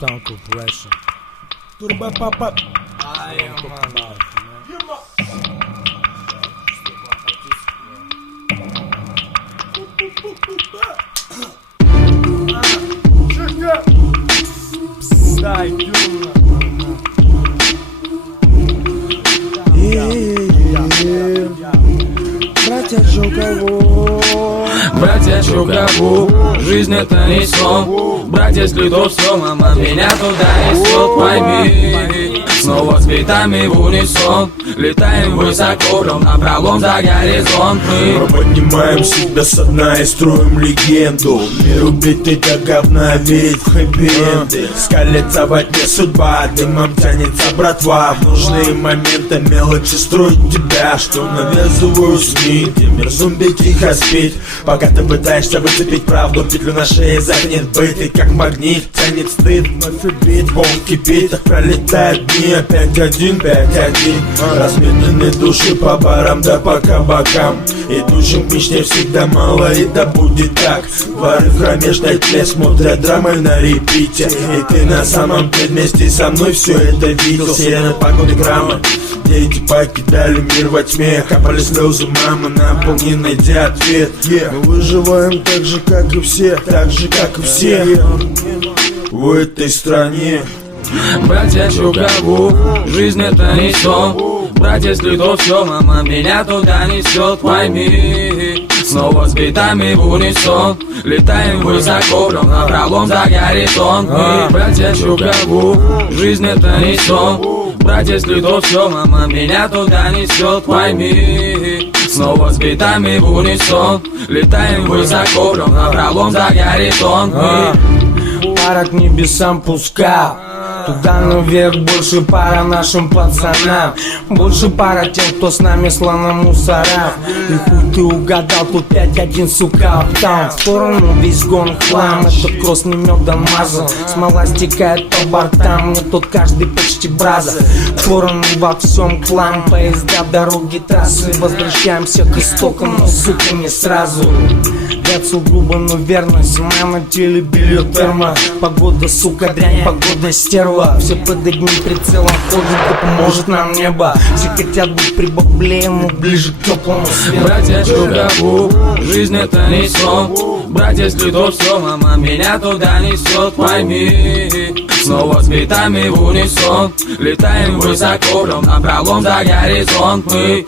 Uptown Corporation. Turba papa. Братья Жукову, братья Жукову, жизнь это не сон. Братья с льдов все, мама меня туда несет. Пойми, снова с битами в унисон. Летаем высоко, прям напролом за горизонт. мы поднимаем себя со дна и строим легенду. Мир убитый до говна верит в хэппи-энды. Скалится во тьме судьба, дымом тянется братва. В нужные моменты мелочи строят тебя, что навязывают СМИ. Где мир зомби тихо спит, пока ты пытаешься выцепить правду. Петлю на шее загнет быт, и как магнит тянет стыд. Вновь убит, он кипит, так пролетают дни. Опять 5-1 разменены души по барам да по кабакам. Идущим к мечте всегда мало, и да будет так. Воры в кромешной тле смотрят драмы на репите. И ты на самом деле вместе со мной все это видел. Сирены, погоды, граммы. Дети покидали мир во тьме, капали слезы мамы на пол, не найдя ответ. Мы выживаем так же, как и все, так же, как и все в этой стране. Братья Жукову, жизнь это не сон. Братья с льдов все, мама меня туда несет. Пойми, снова с битами в унисон. Летаем высоко, прям напролом за горизонт. Мы, братья Жукову, жизнь это не сон. Братья с льдов все, мама меня туда несет. Пойми, снова с битами в унисон. Летаем высоко, прям напролом за горизонт. Мы Пара к небесам пускал. Туда наверх больше пара нашим пацанам. Больше пара тем, кто с нами словно мусора. И хуй ты угадал, тут 5-1, сука, Uptown. В сторону весь гон хлам. Этот кросс не медом мазан. Смола стекает по бортам. Мне тут каждый почти браза. В сторону во всем клам. Поезда, дороги, трассы. Возвращаемся к истокам, но сука не сразу. Гацу грубо, но верно. Зима на теле, белье термо. Погода, сука, дрянь, погода стерва. Все под одним прицелом ходят, да поможет нам небо. Все хотят быть прибавлее, мы ближе к теплому свету. братья Жукову, жизнь это не сон. Братья с льдов все, мама меня туда несет. Пойми, снова с битами в унисон. Летаем высоко, прям напролом за горизонт. Мы